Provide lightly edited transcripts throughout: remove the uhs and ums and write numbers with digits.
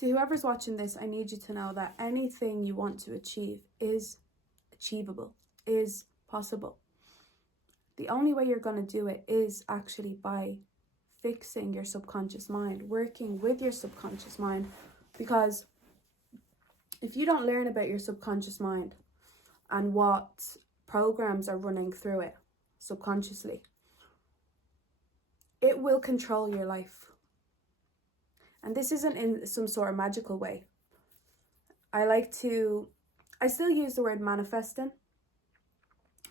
to whoever's watching this, I need you to know that anything you want to achieve is achievable, is possible. The only way you're going to do it is actually by fixing your subconscious mind, working with your subconscious mind, because if you don't learn about your subconscious mind and what programs are running through it subconsciously, it will control your life. And this isn't in some sort of magical way. I still use the word manifesting,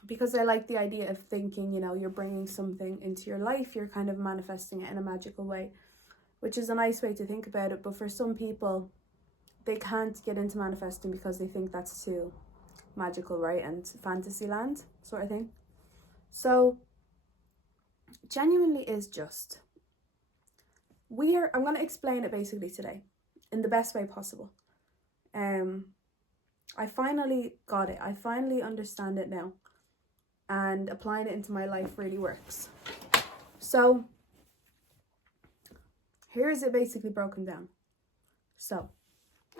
because I like the idea of thinking, you're bringing something into your life, you're kind of manifesting it in a magical way, which is a nice way to think about it. But for some people, they can't get into manifesting because they think that's too magical, right? And fantasy land sort of thing. So genuinely is just, I'm going to explain it basically today in the best way possible. I finally got it. I finally understand it now. And applying it into my life really works. So here is it basically broken down. So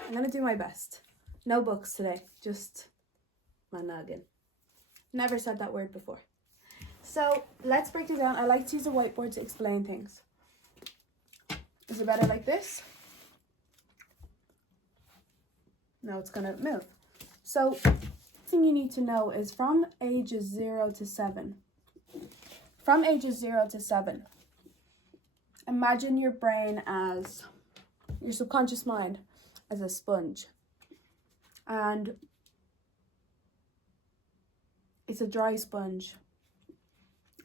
I'm going to do my best. No books today, just my noggin. Never said that word before. So let's break it down. I like to use a whiteboard to explain things. Is it better like this? No, it's going to move. So thing you need to know is from ages 0 to 7, imagine your brain as your subconscious mind as a sponge, and it's a dry sponge,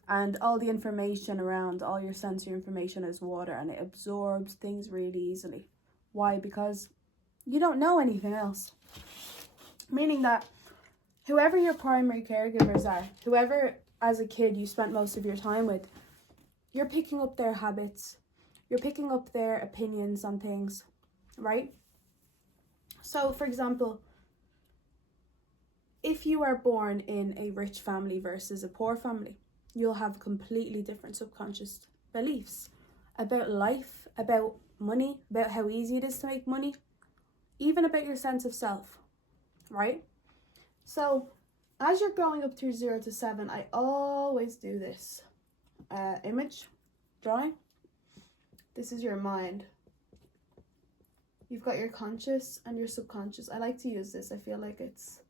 and all the information around, all your sensory information is water, and it absorbs things really easily. Why? Because you don't know anything else, meaning that whoever your primary caregivers are, whoever as a kid you spent most of your time with, you're picking up their habits, you're picking up their opinions on things, right? So, for example, if you are born in a rich family versus a poor family, you'll have completely different subconscious beliefs about life, about money, about how easy it is to make money, even about your sense of self, right? So as you're going up through 0 to 7, I always do this image drawing. This is your mind. You've got your conscious and your subconscious. I like to use this. I feel like it's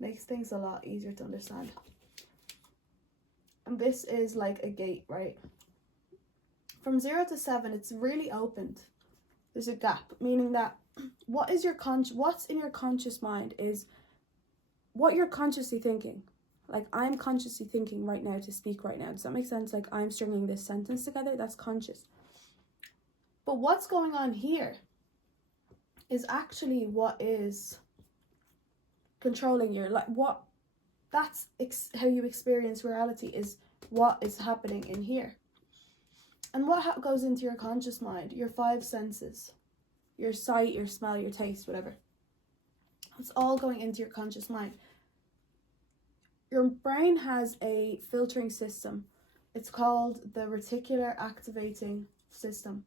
makes things a lot easier to understand. And this is like a gate, right? From 0 to 7, it's really opened. There's a gap, meaning that what's in your conscious mind is what you're consciously thinking. Like, I'm consciously thinking right now to speak right now. Does that make sense? Like, I'm stringing this sentence together. That's conscious. But what's going on here is actually what is controlling your life. How you experience reality is what is happening in here. And what goes into your conscious mind? Your 5 senses. Your sight, your smell, your taste, whatever. It's all going into your conscious mind. Your brain has a filtering system. It's called the reticular activating system.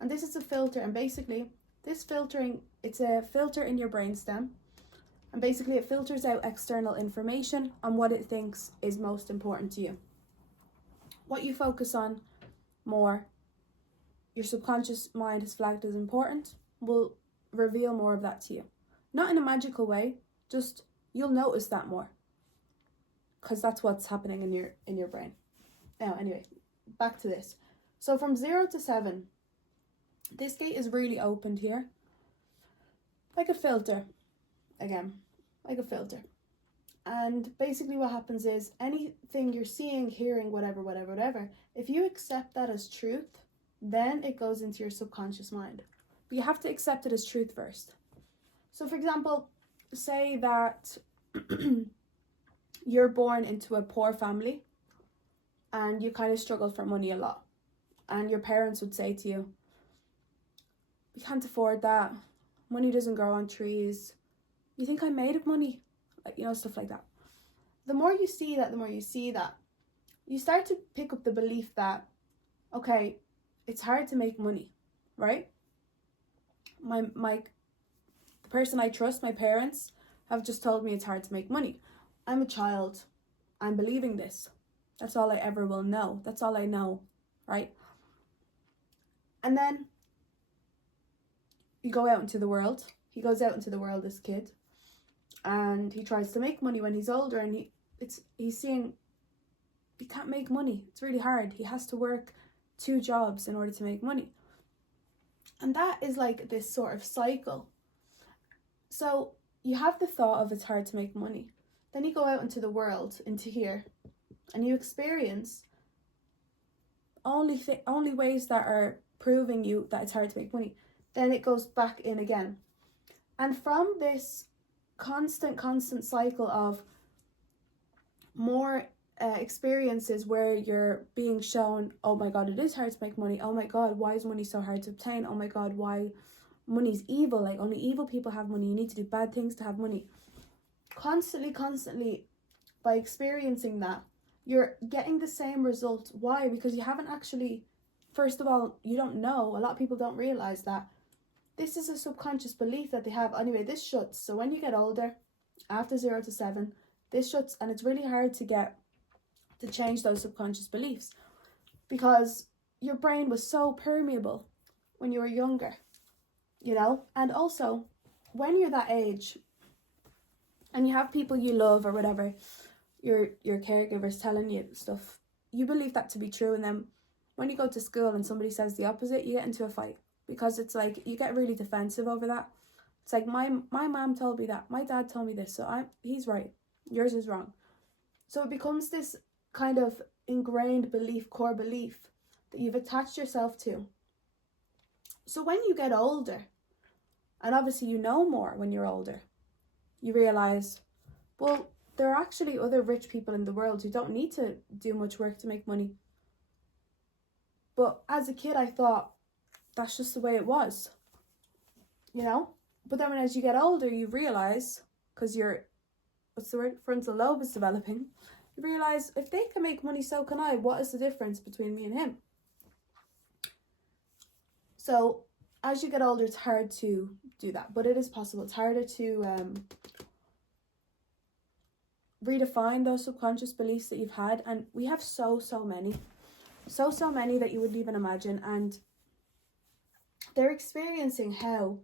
And this is a filter, and basically it's a filter in your brainstem. And basically it filters out external information on what it thinks is most important to you. What you focus on more, your subconscious mind is flagged as important, will reveal more of that to you. Not in a magical way, just you'll notice that more. Because that's what's happening in your brain. Now, anyway, back to this. So from 0 to 7, this gate is really opened here. Like a filter. Again, like a filter. And basically what happens is anything you're seeing, hearing, whatever, if you accept that as truth, then it goes into your subconscious mind. But you have to accept it as truth first. So for example, say that you're born into a poor family and you kind of struggle for money a lot. And your parents would say to you, we can't afford that. Money doesn't grow on trees. You think I'm made of money? Like, stuff like that. The more you see that, you start to pick up the belief that, okay, it's hard to make money, right? the person I trust, my parents, have just told me it's hard to make money. I'm a child. I'm believing this. That's all I ever will know. That's all I know, right? And then you go out into the world. He goes out into the world, this kid, and he tries to make money when he's older, and he's seeing he can't make money. It's really hard. He has to work 2 jobs in order to make money. And that is like this sort of cycle. So you have the thought of it's hard to make money. Then you go out into the world, into here, and you experience only ways that are proving you that it's hard to make money. Then it goes back in again. And from this constant cycle of more experiences where you're being shown, oh my God, it is hard to make money. Oh my God, why is money so hard to obtain? Oh my God, why money's evil? Like, only evil people have money. You need to do bad things to have money. Constantly, by experiencing that, you're getting the same result. Why? Because you haven't actually, first of all, you don't know. A lot of people don't realize that this is a subconscious belief that they have. Anyway, this shuts. So when you get older, after 0 to 7, this shuts, and it's really hard to change those subconscious beliefs because your brain was so permeable when you were younger, you know? And also, when you're that age and you have people you love or whatever, your caregivers telling you stuff, you believe that to be true, and then when you go to school and somebody says the opposite, you get into a fight because it's like you get really defensive over that. It's like, my mom told me that, my dad told me this, so he's right, yours is wrong. So it becomes this kind of ingrained belief, core belief that you've attached yourself to. So when you get older, and obviously you know more when you're older, you realize, well, there are actually other rich people in the world who don't need to do much work to make money. But as a kid, I thought that's just the way it was, you know? But then as you get older, you realize, because your, frontal lobe is developing, you realize if they can make money, so can I. What is the difference between me and him? So as you get older, it's hard to do that, but it is possible. It's harder to redefine those subconscious beliefs that you've had, and we have so many that you wouldn't even imagine, and they're experiencing how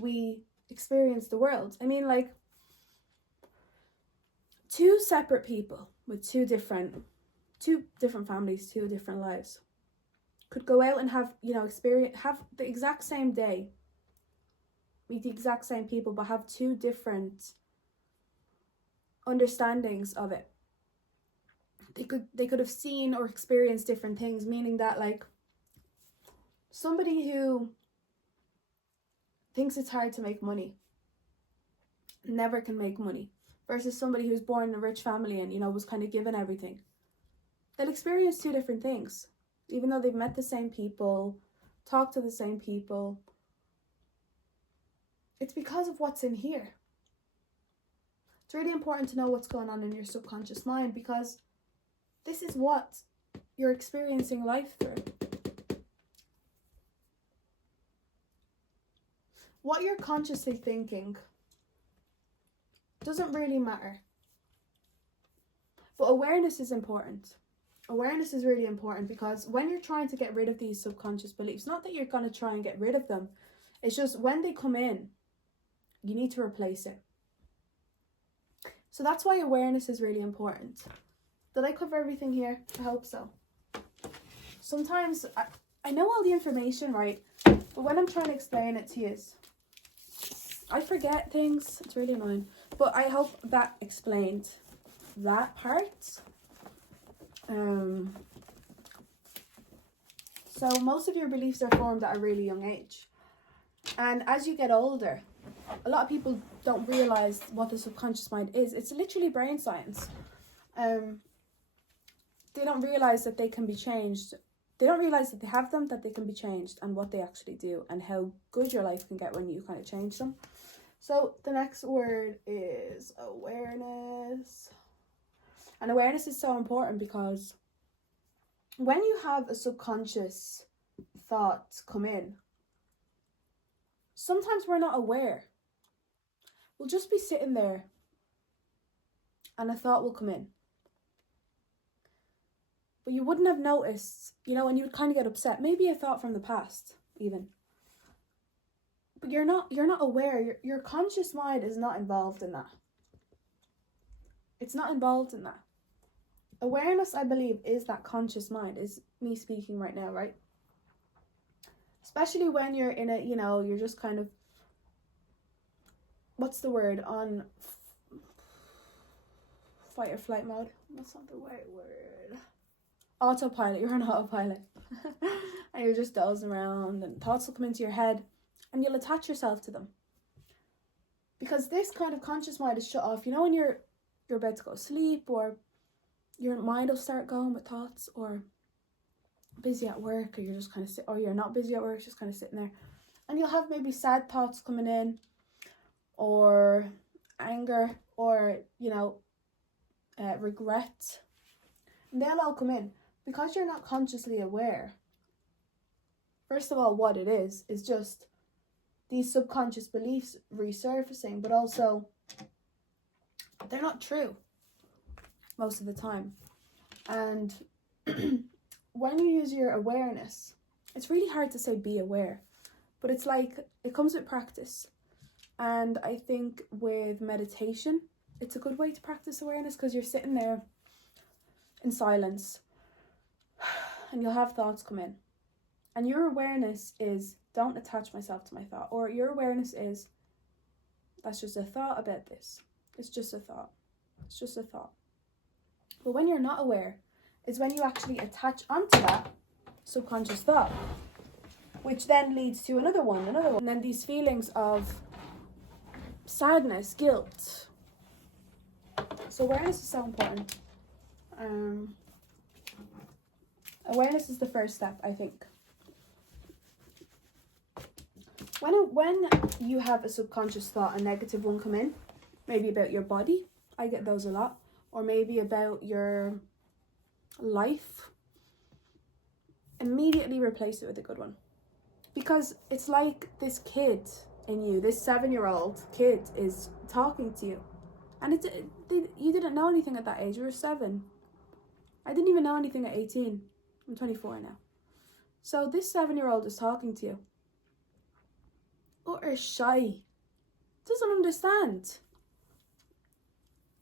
we experience the world. I mean, like, 2 separate people with two different families, 2 different lives, could go out and have, you know, have the exact same day, meet the exact same people, but have 2 different understandings of it. They could have seen or experienced different things, meaning that, like, somebody who thinks it's hard to make money never can make money, versus somebody who's born in a rich family and, you know, was kind of given everything. They'll experience 2 different things, even though they've met the same people, talked to the same people. It's because of what's in here. It's really important to know what's going on in your subconscious mind, because this is what you're experiencing life through. What you're consciously thinking doesn't really matter. But awareness is important. Awareness is really important, because when you're trying to get rid of these subconscious beliefs, not that you're going to try and get rid of them, it's just when they come in, you need to replace it. So that's why awareness is really important. Did I cover everything here? I hope so. Sometimes I know all the information, right? But when I'm trying to explain it to you, I forget things. It's really annoying. But I hope that explained that part. So most of your beliefs are formed at a really young age. And as you get older, a lot of people don't realize what the subconscious mind is. It's literally brain science. They don't realize that they can be changed. They don't realize that they have them, that they can be changed, and what they actually do, and how good your life can get when you kind of change them. So the next word is awareness. And awareness is so important, because when you have a subconscious thought come in, sometimes we're not aware. We'll just be sitting there and a thought will come in. But you wouldn't have noticed, and you would kind of get upset. Maybe a thought from the past, even. But you're not aware. Your conscious mind is not involved in that. It's not involved in that. Awareness, I believe, is that conscious mind, is me speaking right now, right? Especially when you're in you're just kind of, what's the word, on fight or flight mode? That's not the right word. Autopilot. You're on autopilot. And you're just dozing around and thoughts will come into your head and you'll attach yourself to them. Because this kind of conscious mind is shut off. When you're about to go to sleep, or your mind will start going with thoughts, or busy at work, or you're just kind of or you're not busy at work, just kind of sitting there, and you'll have maybe sad thoughts coming in, or anger, or regret, and they'll all come in because you're not consciously aware. First of all, what it is just these subconscious beliefs resurfacing, but also they're not true most of the time. And when you use your awareness, it's really hard to say be aware, but it's like it comes with practice. And I think with meditation, it's a good way to practice awareness, because you're sitting there in silence and you'll have thoughts come in. And your awareness is, don't attach myself to my thought. Or your awareness is, that's just a thought about this. It's just a thought. It's just a thought. But when you're not aware, is when you actually attach onto that subconscious thought, which then leads to another one. And then these feelings of sadness, guilt. So awareness is so important. Awareness is the first step, I think. When you have a subconscious thought, a negative one come in, maybe about your body, I get those a lot, or maybe about your life, immediately replace it with a good one. Because it's like this kid in you, this 7-year-old kid is talking to you. And you didn't know anything at that age. You were 7. I didn't even know anything at 18. I'm 24 now. So this 7-year-old is talking to you. Utter shy. Doesn't understand.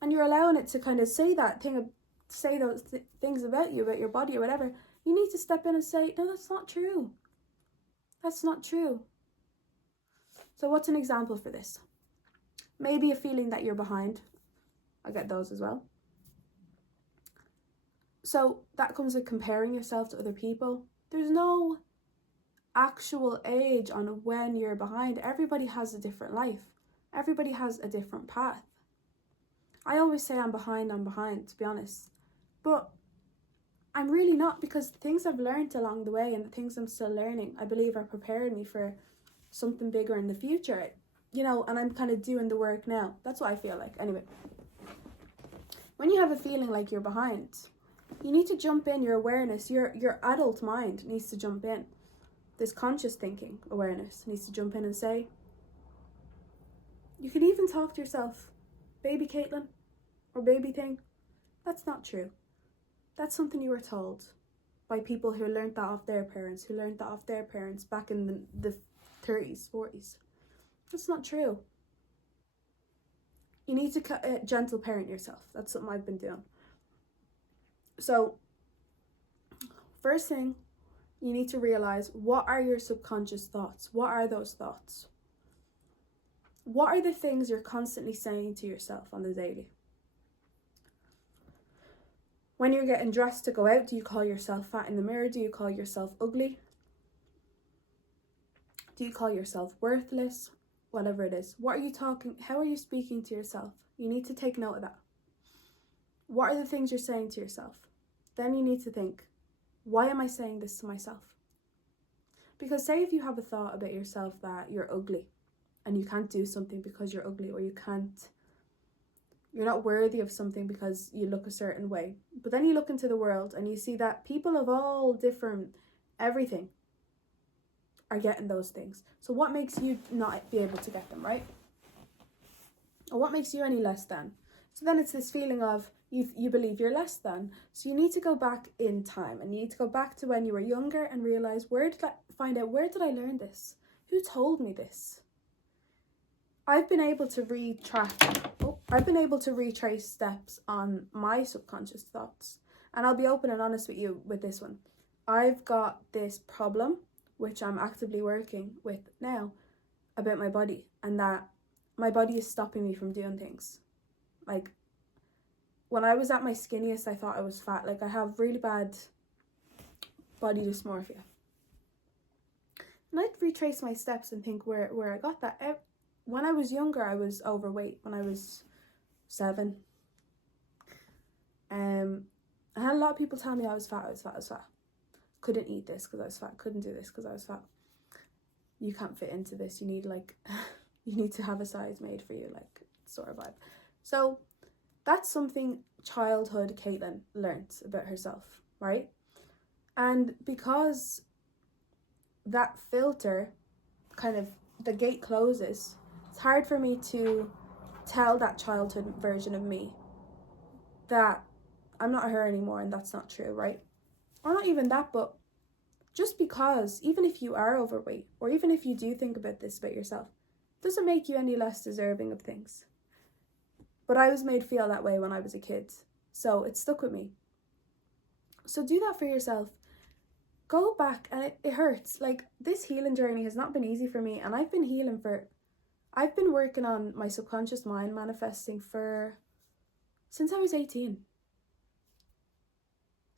And you're allowing it to kind of say those things about you, about your body or whatever. You need to step in and say, no, that's not true. That's not true. So what's an example for this? Maybe a feeling that you're behind. I get those as well. So that comes with comparing yourself to other people. There's no actual age on when you're behind. Everybody has a different life. Everybody has a different path. I always say I'm behind, to be honest. But I'm really not, because the things I've learned along the way and the things I'm still learning, I believe are preparing me for something bigger in the future. And I'm kind of doing the work now. That's what I feel like. Anyway, when you have a feeling like you're behind, you need to jump in. Your awareness, your adult mind needs to jump in. This conscious thinking awareness needs to jump in and say, you can even talk to yourself, baby Caitlin, or baby thing. That's not true. That's something you were told by people who learned that off their parents, back in the 30s, 40s. That's not true. You need to gentle parent yourself. That's something I've been doing. So, first thing, you need to realize, what are your subconscious thoughts? What are those thoughts? What are the things you're constantly saying to yourself on the daily? When you're getting dressed to go out, do you call yourself fat in the mirror? Do you call yourself ugly? Do you call yourself worthless? Whatever it is. How are you speaking to yourself? You need to take note of that. What are the things you're saying to yourself? Then you need to think, why am I saying this to myself? Because say if you have a thought about yourself that you're ugly and you can't do something because you're ugly, or you're not worthy of something because you look a certain way. But then you look into the world and you see that people of all different everything are getting those things. So what makes you not be able to get them, right? Or what makes you any less than? So then it's this feeling of you believe you're less than. So you need to go back in time, and you need to go back to when you were younger and realize, where did I learn this? Who told me this? I've been able to retrace steps on my subconscious thoughts. And I'll be open and honest with you with this one. I've got this problem, which I'm actively working with now, about my body, and that my body is stopping me from doing things. Like, when I was at my skinniest, I thought I was fat. Like, I have really bad body dysmorphia. And I'd retrace my steps and think where I got that. When I was younger, I was overweight. When I was 7. I had a lot of people tell me I was fat. Couldn't eat this because I was fat. Couldn't do this because I was fat. You can't fit into this. You need you need to have a size made for you, like, sort of vibe. So that's something childhood Caitlin learnt about herself, right? And because that filter, kind of, the gate closes, it's hard for me to tell that childhood version of me that I'm not her anymore, and that's not true, right? Or not even that, but just because, even if you are overweight, or even if you do think about this about yourself, it doesn't make you any less deserving of things. But I was made feel that way when I was a kid, so it stuck with me. So do that for yourself. Go back, and it hurts. Like, this healing journey has not been easy for me, and I've been working on my subconscious mind manifesting since I was 18.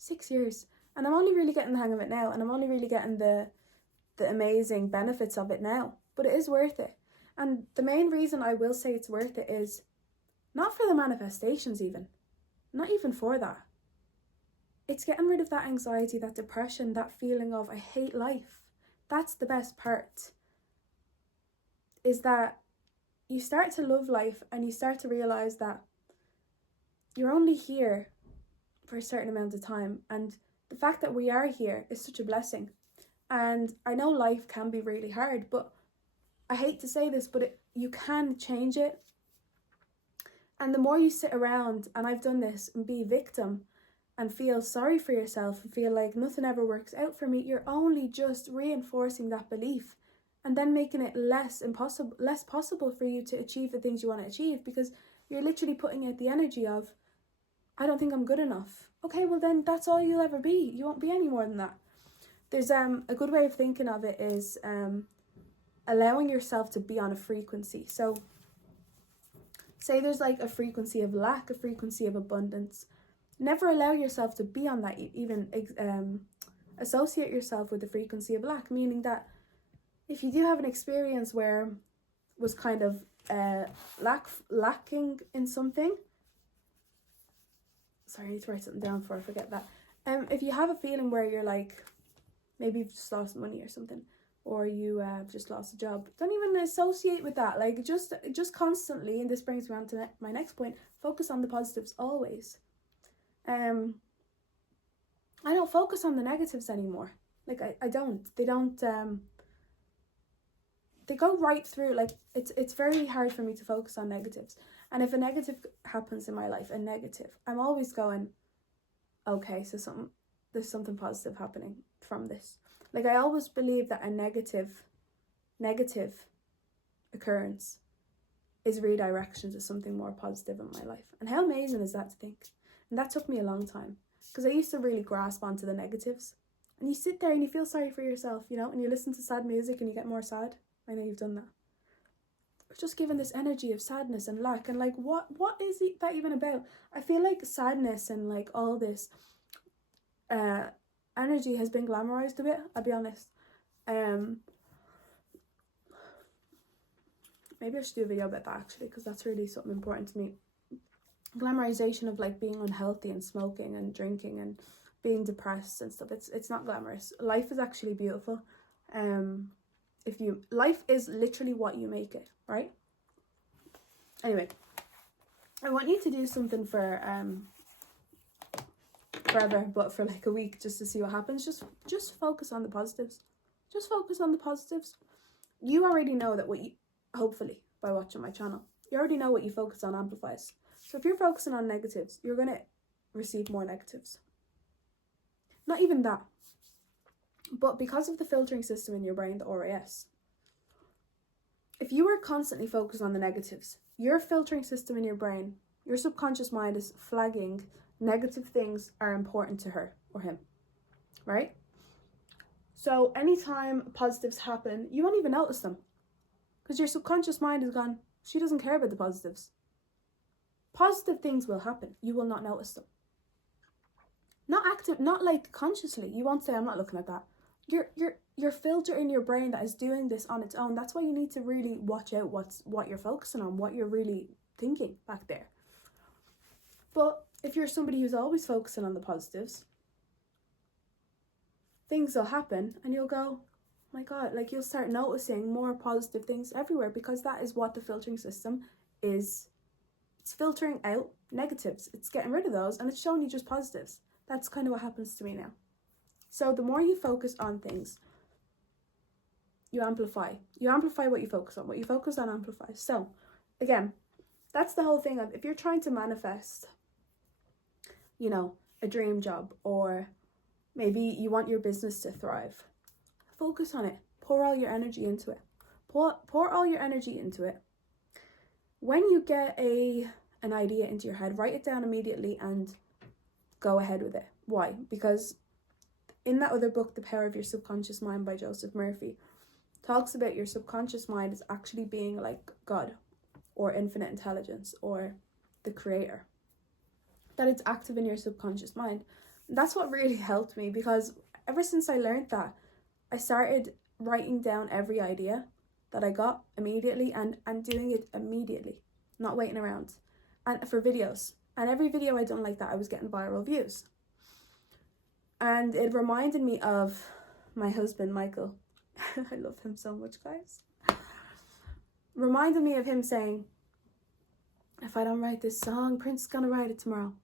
6 years. And I'm only really getting the hang of it now, and I'm only really getting the amazing benefits of it now. But it is worth it. And the main reason I will say it's worth it is not for the manifestations even. Not even for that. It's getting rid of that anxiety, that depression, that feeling of I hate life. That's the best part. Is that you start to love life, and you start to realise that you're only here for a certain amount of time, and the fact that we are here is such a blessing. And I know life can be really hard, but I hate to say this, but you can change it. And the more you sit around, and I've done this, and be victim and feel sorry for yourself and feel like nothing ever works out for me, you're only just reinforcing that belief, and then making it less possible for you to achieve the things you want to achieve, because you're literally putting out the energy of, I don't think I'm good enough. Okay, well then that's all you'll ever be. You won't be any more than that. There's a good way of thinking of it is allowing yourself to be on a frequency. So say there's like a frequency of lack, a frequency of abundance. Never allow yourself to be on that, even associate yourself with the frequency of lack, meaning that if you do have an experience where was kind of lacking in something, sorry, I need to write something down before I forget that. If you have a feeling where you're like, maybe you've just lost money or something, or you just lost a job, don't even associate with that. Like, just constantly, and this brings me on to my next point, focus on the positives always. I don't focus on the negatives anymore. Like, I don't. They don't. They go right through. Like, it's very hard for me to focus on negatives. And if a negative happens in my life, I'm always going, okay, so there's something positive happening from this. Like, I always believe that a negative occurrence is redirection to something more positive in my life. And how amazing is that to think? And that took me a long time, because I used to really grasp onto the negatives. And you sit there and you feel sorry for yourself, and you listen to sad music and you get more sad. I know you've done that. Just given this energy of sadness and lack, and like, what is that even about? I feel like sadness and like all this energy has been glamorized a bit, I'll be honest. Maybe I should do a video about that actually, because that's really something important to me. Glamorization of like being unhealthy and smoking and drinking and being depressed and stuff. It's not glamorous. Life is actually beautiful. Life is literally what you make it, right? Anyway, I want you to do something for forever, but for like a week, just to see what happens. Just focus on the positives. Just focus on the positives. You already know that hopefully, by watching my channel, you already know what you focus on amplifies. So if you're focusing on negatives, you're going to receive more negatives. Not even that. But because of the filtering system in your brain, the RAS, if you are constantly focused on the negatives, your filtering system in your brain, your subconscious mind is flagging negative things are important to her or him, right? So anytime positives happen, you won't even notice them because your subconscious mind is gone, she doesn't care about the positives. Positive things will happen. You will not notice them. Not active, not like consciously. You won't say, I'm not looking at that. Your filter in your brain that is doing this on its own. That's why you need to really watch out what you're focusing on, what you're really thinking back there. But if you're somebody who's always focusing on the positives, things will happen and you'll go, oh my God, like you'll start noticing more positive things everywhere because that is what the filtering system is. It's filtering out negatives. It's getting rid of those and it's showing you just positives. That's kind of what happens to me now. So the more you focus on things, you amplify. You amplify what you focus on. What you focus on amplifies. So again, that's the whole thing of if you're trying to manifest, you know, a dream job, or maybe you want your business to thrive, focus on it. Pour all your energy into it. Pour all your energy into it. When you get an idea into your head, write it down immediately and go ahead with it. Why? Because in that other book, The Power of Your Subconscious Mind by Joseph Murphy, talks about your subconscious mind as actually being like God or infinite intelligence or the creator. That it's active in your subconscious mind. That's what really helped me because ever since I learned that, I started writing down every idea that I got immediately and doing it immediately, not waiting around. And for videos. And every video I done like that, I was getting viral views. And it reminded me of my husband, Michael. I love him so much, guys. Reminded me of him saying, if I don't write this song, Prince is gonna write it tomorrow.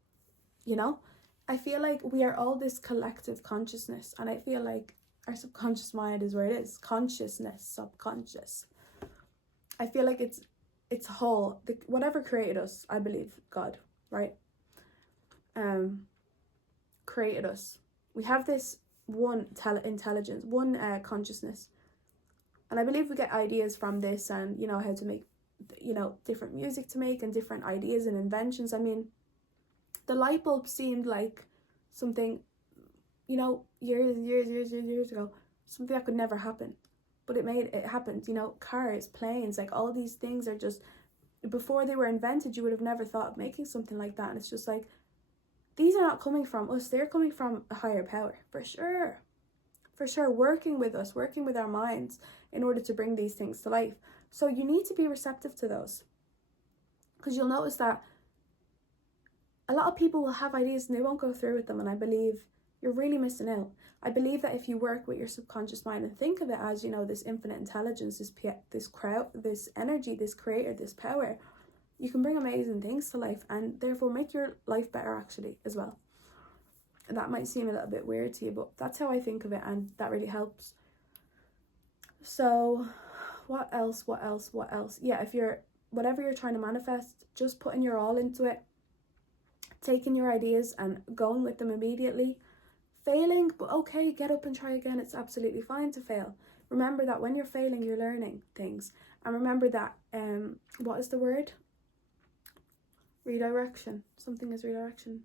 You know? I feel like we are all this collective consciousness, and I feel like our subconscious mind is where it is. Consciousness, subconscious. I feel like it's whole. Whatever created us, I believe, God, right? Created us. We have this one intelligence, one consciousness. And I believe we get ideas from this and, you know, how to make, you know, different music to make and different ideas and inventions. I mean, the light bulb seemed like something, you know, years ago, something that could never happen. But it happened, you know, cars, planes, like all these things are just, before they were invented, you would have never thought of making something like that. And it's just like, these are not coming from us. They're coming from a higher power, for sure. For sure, working with us, working with our minds in order to bring these things to life. So you need to be receptive to those. Because you'll notice that a lot of people will have ideas and they won't go through with them. And I believe you're really missing out. I believe that if you work with your subconscious mind and think of it as, you know, this infinite intelligence, this crowd, this energy, this creator, this power, you can bring amazing things to life and therefore make your life better actually as well. And that might seem a little bit weird to you, but that's how I think of it and that really helps. So what else? Yeah, if whatever you're trying to manifest, just putting your all into it, taking your ideas and going with them immediately. Failing, but okay, get up and try again. It's absolutely fine to fail. Remember that when you're failing, you're learning things. And remember that, what is the word? Redirection. Something is redirection.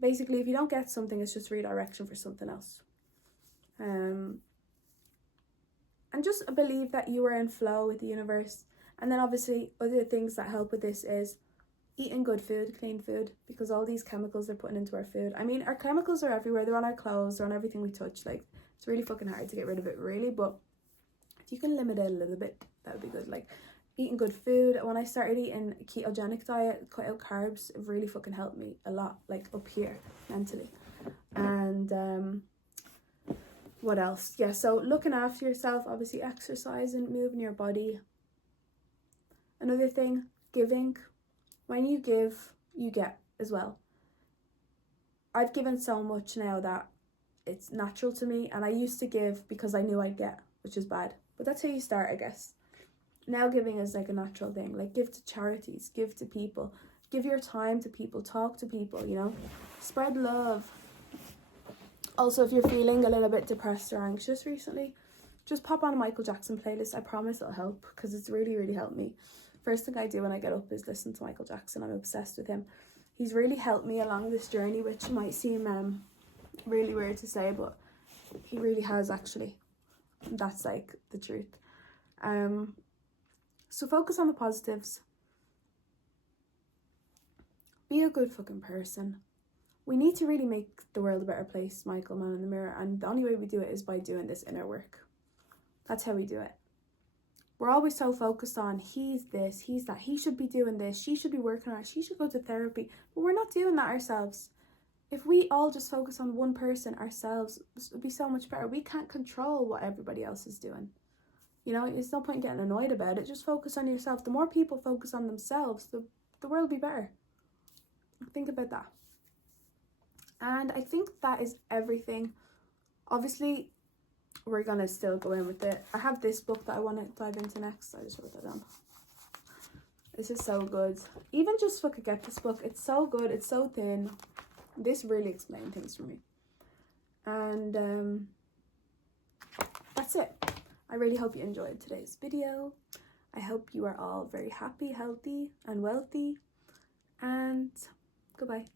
Basically, if you don't get something, it's just redirection for something else. And just believe that you are in flow with the universe. And then obviously, other things that help with this is eating good food, clean food, because all these chemicals they're putting into our food. I mean, our chemicals are everywhere. They're on our clothes, they're on everything we touch. Like, it's really fucking hard to get rid of it, really. But if you can limit it a little bit, that would be good. Like, eating good food. When I started eating a ketogenic diet, cut out carbs, it really fucking helped me a lot, like up here, mentally. And what else? Yeah, so looking after yourself, obviously exercising, moving your body. Another thing, giving. When you give, you get as well. I've given so much now that it's natural to me, and I used to give because I knew I'd get, which is bad. But that's how you start, I guess. Now giving is like a natural thing. Like, give to charities, give to people, give your time to people, talk to people, you know, spread love. Also, if you're feeling a little bit depressed or anxious recently, just pop on a Michael Jackson playlist. I promise it'll help, because it's really, really helped me. First thing I do when I get up is listen to Michael Jackson. I'm obsessed with him. He's really helped me along this journey, which might seem really weird to say, but he really has, actually. That's like the truth. So focus on the positives. Be a good fucking person. We need to really make the world a better place, Michael, man in the mirror, and the only way we do it is by doing this inner work. That's how we do it. We're always so focused on he's this, he's that, he should be doing this, she should be working on it, she should go to therapy, but we're not doing that ourselves. If we all just focus on one person ourselves, it would be so much better. We can't control what everybody else is doing. You know, it's no point getting annoyed about it. Just focus on yourself. The more people focus on themselves, the world will be better. Think about that. And I think that is everything. Obviously, we're going to still go in with it. I have this book that I want to dive into next. I just wrote that down. This is so good. Even just fucking get this book. It's so good. It's so thin. This really explained things for me. And that's it. I really hope you enjoyed today's video. I hope you are all very happy, healthy, and wealthy. And goodbye.